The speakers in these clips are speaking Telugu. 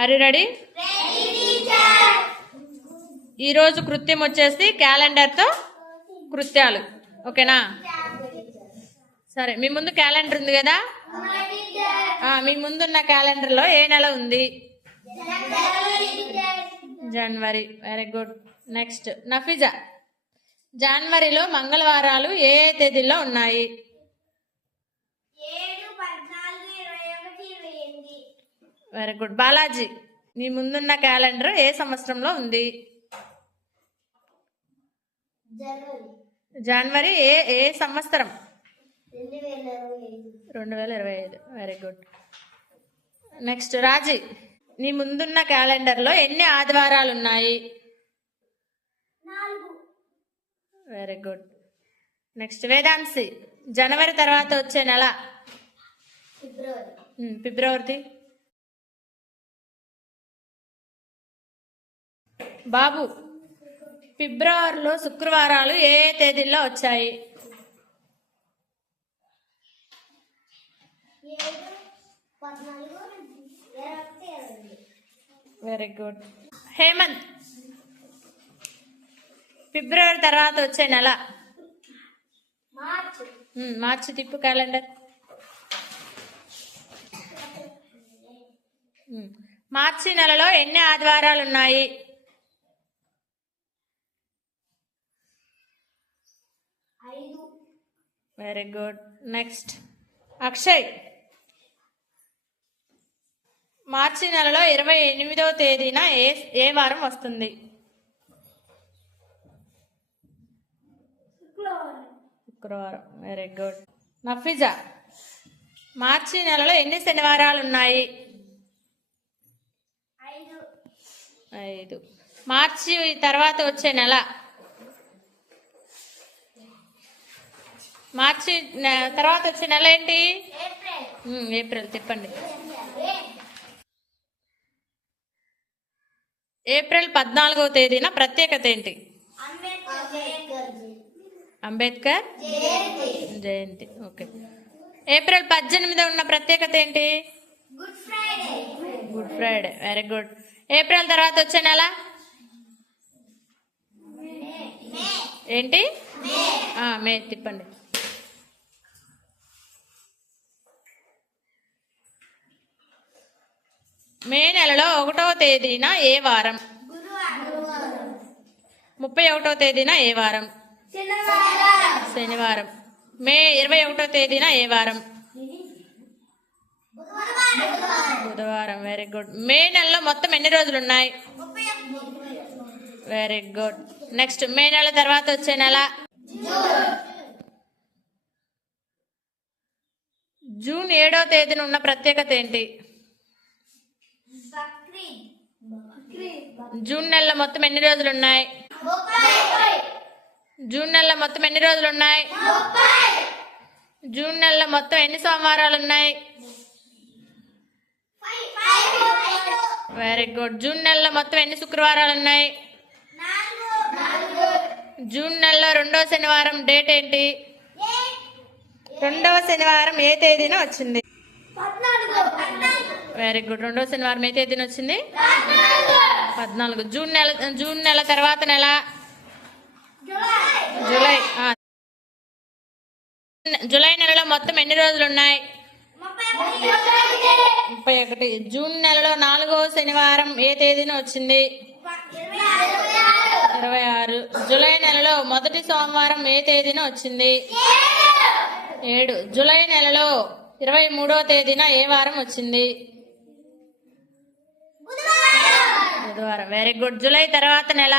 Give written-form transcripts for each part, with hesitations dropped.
Are you ready? ఈరోజు కృత్యం వచ్చేసి క్యాలెండర్తో కృత్యాలు. ఓకేనా? సరే, మీ ముందు క్యాలెండర్ ఉంది కదా, మీ ముందున్న క్యాలెండర్లో ఏ నెల ఉంది? జనవరి. Very good. నెక్స్ట్ నఫీజా, జనవరిలో మంగళవారాలు ఏ ఏ తేదీల్లో ఉన్నాయి? Very good. బాలాజీ, మీ ముందున్న క్యాలెండర్ ఏ సంవత్సరంలో ఉంది? జనవరి ఏ ఏ సంవత్సరం? 2025. Very good. నెక్స్ట్ రాజీ, నీ ముందున్న క్యాలెండర్లో ఎన్ని ఆదివారాలు ఉన్నాయి? Very good. నెక్స్ట్ వేదాంశి, జనవరి తర్వాత వచ్చే నెల? ఫిబ్రవరి. బాబు, ఫిబ్రవరిలో శుక్రవారాలు ఏ ఏ తేదీల్లో వచ్చాయి? Very good. హేమంత్, ఫిబ్రవరి తర్వాత వచ్చే నెల? మార్చి. తిప్పు క్యాలెండర్. మార్చి నెలలో ఎన్ని ఆదివారాలు ఉన్నాయి? 5. Very good. నెక్స్ట్ అక్షయ్, మార్చి నెలలో 28వ తేదీన ఏ వారం వస్తుంది? శుక్రవారం. Very good. నఫీజా, మార్చి నెలలో ఎన్ని శనివారాలు ఉన్నాయి? 5. మార్చి తర్వాత వచ్చే నెల? మార్చి తర్వాత వచ్చే నెల ఏంటి? ఏప్రిల్. తిప్పండి. ఏప్రిల్ 14వ తేదీన ప్రత్యేకత ఏంటి? అంబేద్కర్ జయంతి. ఓకే. ఏప్రిల్ 18 ఉన్న ప్రత్యేకత ఏంటి? Good Friday. Very good. April తర్వాత వచ్చే నెల ఏంటి? మే. తిప్పండి. మే నెలలో 1వ తేదీన ఏ వారం? 31వ తేదీన ఏ వారం? శనివారం. మే 21వ తేదీన ఏ వారం? బుధవారం. Very good. మే నెలలో మొత్తం ఎన్ని రోజులు ఉన్నాయి? Very good. నెక్స్ట్ మే నెల తర్వాత వచ్చే నెల? జూన్ 7వ తేదీన ఉన్న ప్రత్యేకత ఏంటి? జూన్ నెలలో మొత్తం ఎన్ని రోజులు ఉన్నాయి? జూన్ నెలలో మొత్తం ఎన్ని రోజులు ఉన్నాయి? జూన్ నెలలో మొత్తం ఎన్ని సోమవారాలు ఉన్నాయి? Very good. జూన్ నెలలో మొత్తం ఎన్ని శుక్రవారాలు ఉన్నాయి? జూన్ నెలలో 2వ శనివారం డేట్ ఏంటి? 2వ శనివారం ఏ తేదీన వచ్చింది? Very good. 2వ శనివారం ఏ తేదీన వచ్చింది? 14. జూన్ నెల తర్వాత నెల? జూలై. జూలై నెలలో మొత్తం ఎన్ని రోజులు ఉన్నాయి? 31. జూన్ నెలలో 4వ శనివారం ఏ తేదీన వచ్చింది? 26. జూలై నెలలో మొదటి సోమవారం ఏ తేదీన వచ్చింది? 7. జూలై నెలలో 23వ తేదీన ఏ వారం వచ్చింది? బుధవారం. Very good. జూలై తర్వాత నెల?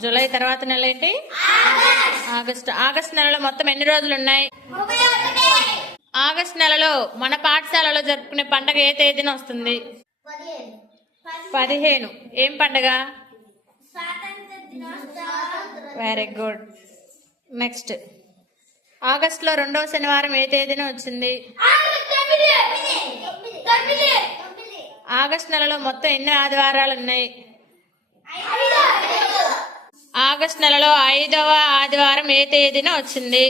జూలై తర్వాత నెల ఏంటి? ఆగస్టు. ఆగస్టు నెలలో మొత్తం ఎన్ని రోజులు ఉన్నాయి? ఆగస్టు నెలలో మన పాఠశాలలో జరుపుకునే పండుగ ఏ తేదీన వస్తుంది? 15. ఏం పండుగ? Very good. నెక్స్ట్ ఆగస్టులో 2వ శనివారం ఏ తేదీన వచ్చింది? ఆగస్టు నెలలో మొత్తం ఎన్ని ఆదివారాలు ఉన్నాయి? ఆగస్టు నెలలో 5వ ఆదివారం ఏ తేదీన వచ్చింది?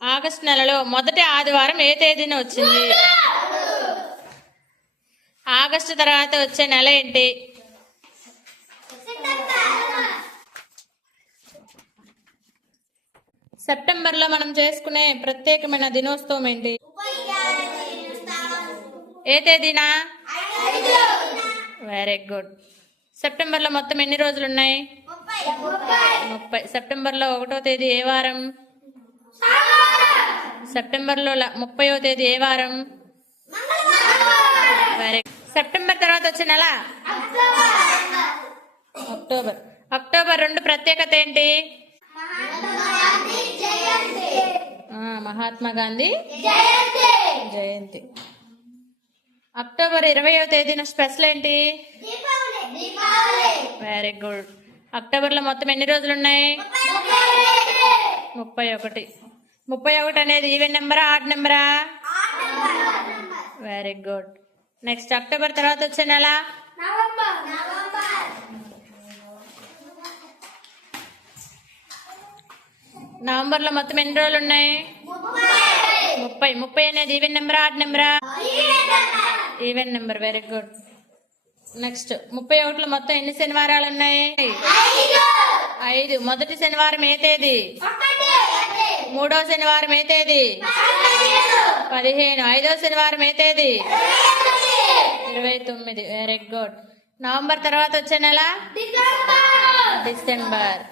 ఆగస్టు నెలలో మొదటి ఆదివారం ఏ తేదీన వచ్చింది? ఆగస్టు తర్వాత వచ్చే నెల ఏంటి? సెప్టెంబర్లో మనం చేసుకునే ప్రత్యేకమైన దినోత్సవం ఏంటి? ఏ తేదీనా? Very good. సెప్టెంబర్లో మొత్తం ఎన్ని రోజులు ఉన్నాయి? 30. సెప్టెంబర్లో 1వ తేదీ ఏ వారం? సెప్టెంబర్లో 30వ తేదీ ఏ వారం? Very good. సెప్టెంబర్ తర్వాత వచ్చే నెల? అక్టోబర్. అక్టోబర్ 2 ప్రత్యేకత ఏంటి? మహాత్మా గాంధీ జయంతి. అక్టోబర్ 20వ తేదీన స్పెషల్ ఏంటి? Very good. అక్టోబర్లో మొత్తం ఎన్ని రోజులు ఉన్నాయి? 31. 31 అనేది ఈవెన్ నెంబరా ఆడ్ నెంబరా? Very good. నెక్స్ట్ అక్టోబర్ తర్వాత వచ్చే నెల? నవంబర్లో మొత్తం ఎన్ని రోజులు ఉన్నాయి? 30. 30 అనేది ఈవెన్ నెంబరా ఆడ్ నెంబరా? Even number. Very good. Next 31లో మొత్తం ఎన్ని శనివారాలు ఉన్నాయి? 5. మొదటి శనివారం ఏ తేదీ? 3వ శనివారం ఏ తేదీ? 15. 5వ శనివారం ఏ తేదీ? 29. Very good. నవంబర్ తర్వాత వచ్చే నెల? డిసెంబర్.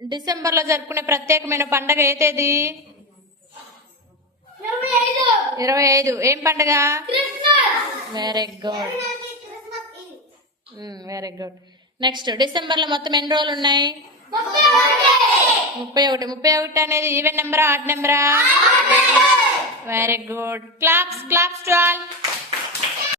డిసెంబర్లో జరుపుకునే ప్రత్యేకమైన పండగ ఏ తేదీ? 25. ఏం పండగ? Very good. Very good. Next డిసెంబర్లో మొత్తం ఎన్ని రోజులు ఉన్నాయి? 31. 31 అనేది ఈవెన్ నెంబరా ఆడ్ నెంబరా? Very good. Claps to all.